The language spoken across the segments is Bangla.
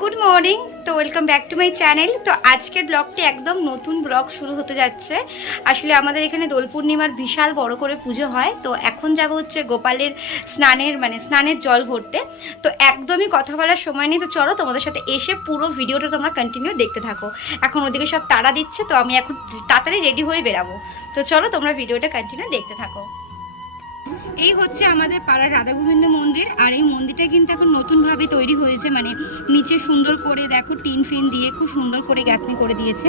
Good morning. তো welcome back to my channel. তো আজকের ব্লগটি একদম নতুন ব্লগ শুরু হতে যাচ্ছে। আসলে আমাদের এখানে দোল পূর্ণিমার বিশাল বড় করে পুজো হয়। তো এখন যাব হচ্ছে গোপালের স্নানের জল ভরতে। তো একদমই কথা বলার সময় নেই, তো চলো তোমাদের সাথে এসে পুরো ভিডিওটা তোমরা কন্টিনিউ দেখতে থাকো। এখন ওদিকে সব তাড়া দিচ্ছে, তো আমি এখন তাড়াতাড়ি রেডি হয়ে বেরাবো। তো চলো তোমরা ভিডিওটা কন্টিনিউ দেখতে থাকো। এই হচ্ছে আমাদের পাড়ার রাধা গোবিন্দ মন্দির। আর এই মন্দিরটা কিন্তু এখন নতুনভাবে তৈরি হয়েছে, মানে নিচে সুন্দর করে দেখো টিন ফিন দিয়ে খুব সুন্দর করে গাঁথনি করে দিয়েছে।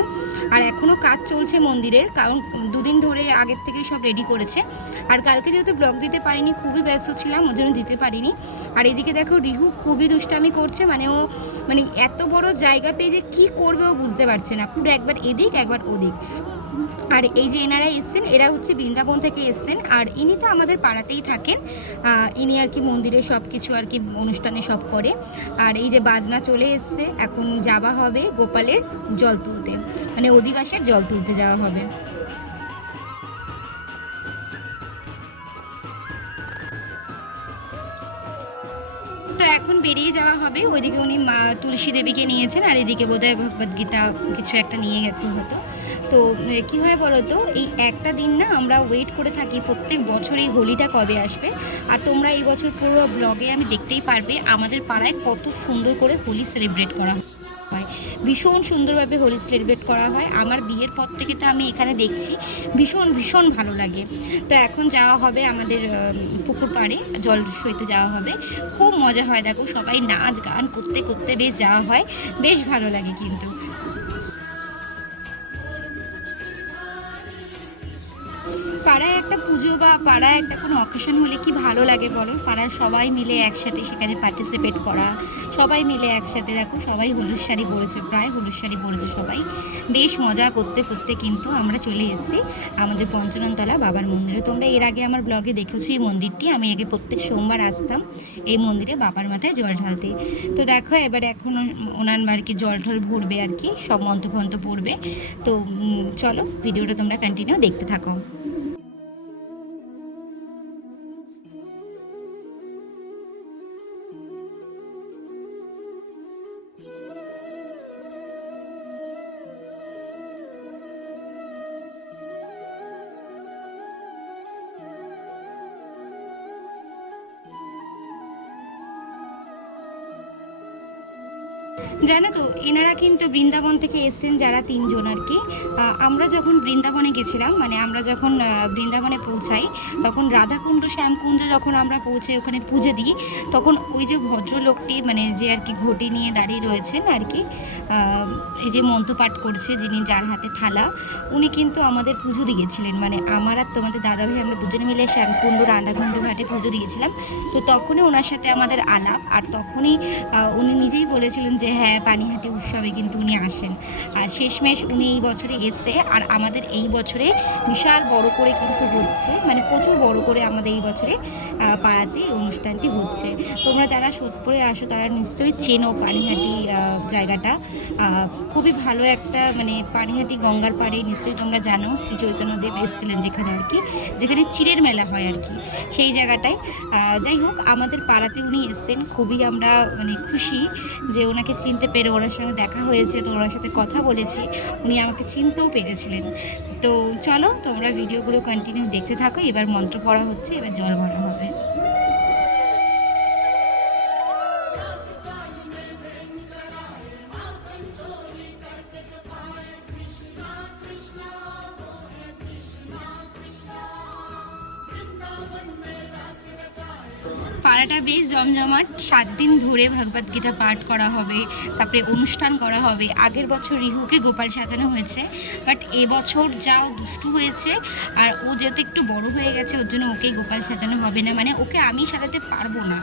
আর এখনও কাজ চলছে মন্দিরের, কারণ দুদিন ধরে আগের থেকেই সব রেডি করেছে। আর কালকে যেহেতু ব্লগ দিতে পারিনি, খুবই ব্যস্ত ছিলাম, ওই জন্য দিতে পারিনি। আর এদিকে দেখো রিহু খুবই দুষ্টামি করছে, ও এত বড় জায়গা পেয়ে যে কী করবে ও বুঝতে পারছে না, পুরো একবার এদিক একবার ওদিক। আর এই যে এনারা এসছেন, এরা হচ্ছে বৃন্দাবন থেকে এসছেন। আর ইনি তো আমাদের পাড়াতেই থাকেন। ইনি আর কি মন্দিরে সব কিছু আর কি অনুষ্ঠানে সব করে। আর এই যে বাজনা চলে এসছে, এখন যাওয়া হবে গোপালের জল তুলতে, অধিবাসের জল তুলতে যাওয়া হবে। তো এখন বেরিয়ে যাওয়া হবে। ওইদিকে উনি মা তুলসী দেবীকে নিয়েছেন, আর এদিকে বোধহয় ভগবদ্গীতা কিছু একটা নিয়ে গেছেন হয়তো। তো কী হয় বলো তো, এই একটা দিন না আমরা ওয়েট করে থাকি প্রত্যেক বছর এই হোলিটা কবে আসবে। আর তোমরা এই বছর পুরো ব্লগে আমি দেখতেই পারবে আমাদের পাড়ায় কত সুন্দর করে হোলি সেলিব্রেট করা হয়। ভীষণ সুন্দরভাবে হোলি সেলিব্রেট করা হয়। আমার বিয়ের পর থেকে তো আমি এখানে দেখছি, ভীষণ ভীষণ ভালো লাগে। তো এখন যাওয়া হবে আমাদের পুকুর পাড়ে, জল সইতে যাওয়া হবে। খুব মজা হয়, দেখো সবাই নাচ গান করতে করতে বেশ যাওয়া হয়, বেশ ভালো লাগে কিন্তু। পাড়ায় একটা পুজো বা পাড়ায় একটা কোনো অকেশন হলে কি ভালো লাগে বলো। পাড়ার সবাই মিলে একসাথে সেখানে পার্টিসিপেট করা, সবাই মিলে একসাথে দেখো সবাই হলুদ শাড়ি পরেছে, প্রায় হলুদ শাড়ি পরেছে সবাই। বেশ মজা করতে করতে কিন্তু আমরা চলে এসেছি আমাদের পঞ্চননতলা বাবার মন্দিরে। তোমরা এর আগে আমার ব্লগে দেখেছো এই মন্দিরটি। আমি আগে প্রত্যেক সোমবার আসতাম এই মন্দিরে বাবার মাথায় জল ঢালতে। তো দেখো এবারে এখন ওনার আর কি জল ঢল ভরবে আর কি, সব মন্ত্রফন্ত্র পড়বে। তো চলো ভিডিওটা তোমরা কন্টিনিউ দেখতে থাকো। জানো তো এনারা কিন্তু বৃন্দাবন থেকে এসছেন, যারা তিনজন আর কি। আমরা যখন বৃন্দাবনে গেছিলাম, আমরা যখন বৃন্দাবনে পৌঁছাই, তখন রাধাকুণ্ড শ্যামকুঞ্জ যখন আমরা পৌঁছাই ওখানে পুজো দিই, তখন ওই যে ভদ্রলোকটি যে আর কি ঘটি নিয়ে দাঁড়িয়ে রয়েছেন আর কি, এই যে মন্ত্রপাঠ করছে যিনি, যার হাতে থালা, উনি কিন্তু আমাদের পুজো দিয়েছিলেন। আমার আর তোমাদের দাদাভাই আমরা দুজনে মিলে শ্যামকুণ্ড রাধাকুণ্ড ঘাটে পুজো দিয়েছিলাম। তো তখনই ওনার সাথে আমাদের আলাপ, আর তখনই উনি নিজেই বলেছিলেন যে হ্যাঁ পানিহাটি উৎসবে কিন্তু উনি আসেন। আর শেষমেশ উনি এই বছরে এসে, আর আমাদের এই বছরে বিশাল বড় করে কিন্তু হচ্ছে, প্রচুর বড় করে আমাদের এই বছরে পাড়াতে অনুষ্ঠানটি হচ্ছে। তোমরা যারা সোদপুরে আসো তারা নিশ্চয়ই চেনো পানিহাটি জায়গাটা। খুবই ভালো একটা পানিহাটি গঙ্গার পাড়ে, নিশ্চয়ই তোমরা জানো শ্রী চৈতন্যদেব এসেছিলেন যেখানে আর কি, যেখানে চিড়ের মেলা হয় আর কি, সেই জায়গাটায়। যাই হোক আমাদের পাড়াতে উনি এসছেন, খুবই আমরা খুশি যে ওনাকে চিনতে পেরে, ওনার সঙ্গে দেখা হয়েছে, তো ওনার সাথে কথা বলেছি, উনি আমাকে চিনতেও পেরেছিলেন। তো চলো তোমরা ভিডিওগুলো কন্টিনিউ দেখতে থাকো। এবার মন্ত্র পড়া হচ্ছে, এবার জল ভরা হবে। পাড়াটা বেশ জমজমাট, 7 দিন ধরে ভগবদ্গীতা পাঠ করা হবে, তারপরে অনুষ্ঠান করা হবে। আগের বছর রিহুকে গোপাল সাজানো হয়েছে, বাট এবছর যা দুষ্টু হয়েছে, আর ও যেহেতু একটু বড় হয়ে গেছে, ওর জন্য ওকেই গোপাল সাজানো হবে না। ওকে আমি সাজাতে পারবো না।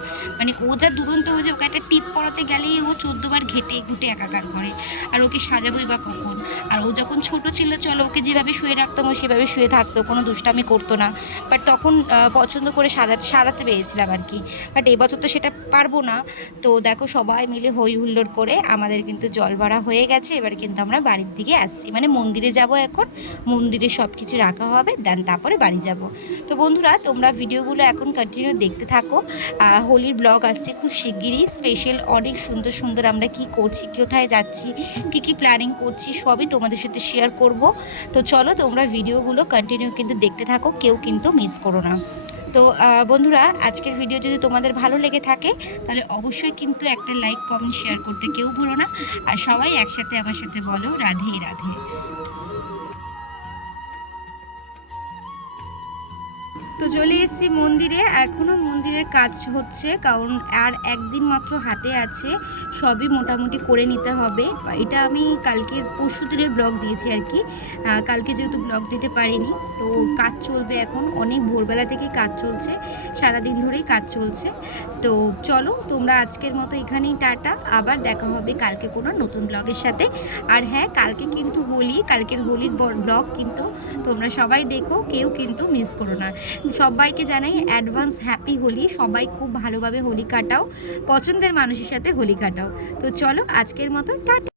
ও যা দুরন্ত হয়েছে, ওকে একটা টিপ পরাতে গেলেই ও 14 বার ঘেটে ঘুটে একাকার করে, আর ওকে সাজাবোই বা কখন। আর ও যখন ছোট ছিল, চলো ওকে যেভাবে শুয়ে রাখতাম ও সেভাবে শুয়ে থাকতো, কোনো দুষ্টামি করতো না। বাট তখন পছন্দ করে সাজাতে পেরেছিলাম আর কি। বাট এবছর তো সেটা পারবো না। তো দেখো সবাই মিলে হই হুল্লোড় করে আমাদের কিন্তু জল ভরা হয়ে গেছে। এবার কিন্তু আমরা বাড়ির দিকে আসছি, মানে মন্দিরে যাব এখন, মন্দিরে সব কিছু রাখা হবে, দেন তারপরে বাড়ি যাব। তো বন্ধুরা তোমরা ভিডিওগুলো এখন কন্টিনিউ দেখতে থাকো। হোলির ব্লগ আসছে খুব শিগগিরই, স্পেশাল অনেক সুন্দর সুন্দর আমরা কি করছি, কোথায় যাচ্ছি, কি প্ল্যানিং করছি সবই তোমাদের সাথে শেয়ার করব। তো চলো তোমরা ভিডিওগুলো কন্টিনিউ কিন্তু দেখতে থাকো, কেউ কিন্তু মিস করো না। তো বন্ধুরা আজকের ভিডিও যদি তোমাদের ভালো লেগে থাকে তাহলে অবশ্যই কিন্তু একটা লাইক কমেন্ট শেয়ার করতে কেউ ভুলো না। আর সবাই একসাথে আমার সাথে বলো রাধে রাধে। তো চলে এসেছি মন্দিরে, এখনও মন্দিরের কাজ হচ্ছে, কারণ আর একদিন মাত্র হাতে আছে, সবই মোটামুটি করে নিতে হবে। এটা আমি কালকের পরশু দিনের ব্লগ দিয়েছি আর কি, কালকে যেহেতু ব্লগ দিতে পারিনি। তো কাজ চলবে এখন, অনেক ভোরবেলা থেকে কাজ চলছে, সারাদিন ধরেই কাজ চলছে। তো চলো তোমরা আজকের মতো এখানেই টাটা, আবার দেখা হবে কালকে কোনো নতুন ব্লগের সাথে। আর হ্যাঁ, কালকে কিন্তু হোলি, কালকের হোলির ব্লগ কিন্তু তোমরা সবাই দেখো, কেউ কিন্তু মিস করো না। সবাইকে জানাই অ্যাডভান্স হ্যাপি হোলি, সবাই খুব ভালোভাবে হোলি কাটাও, পছন্দের মানুষের সাথে হোলি কাটাও। তো চলো আজকের মতো টাটা।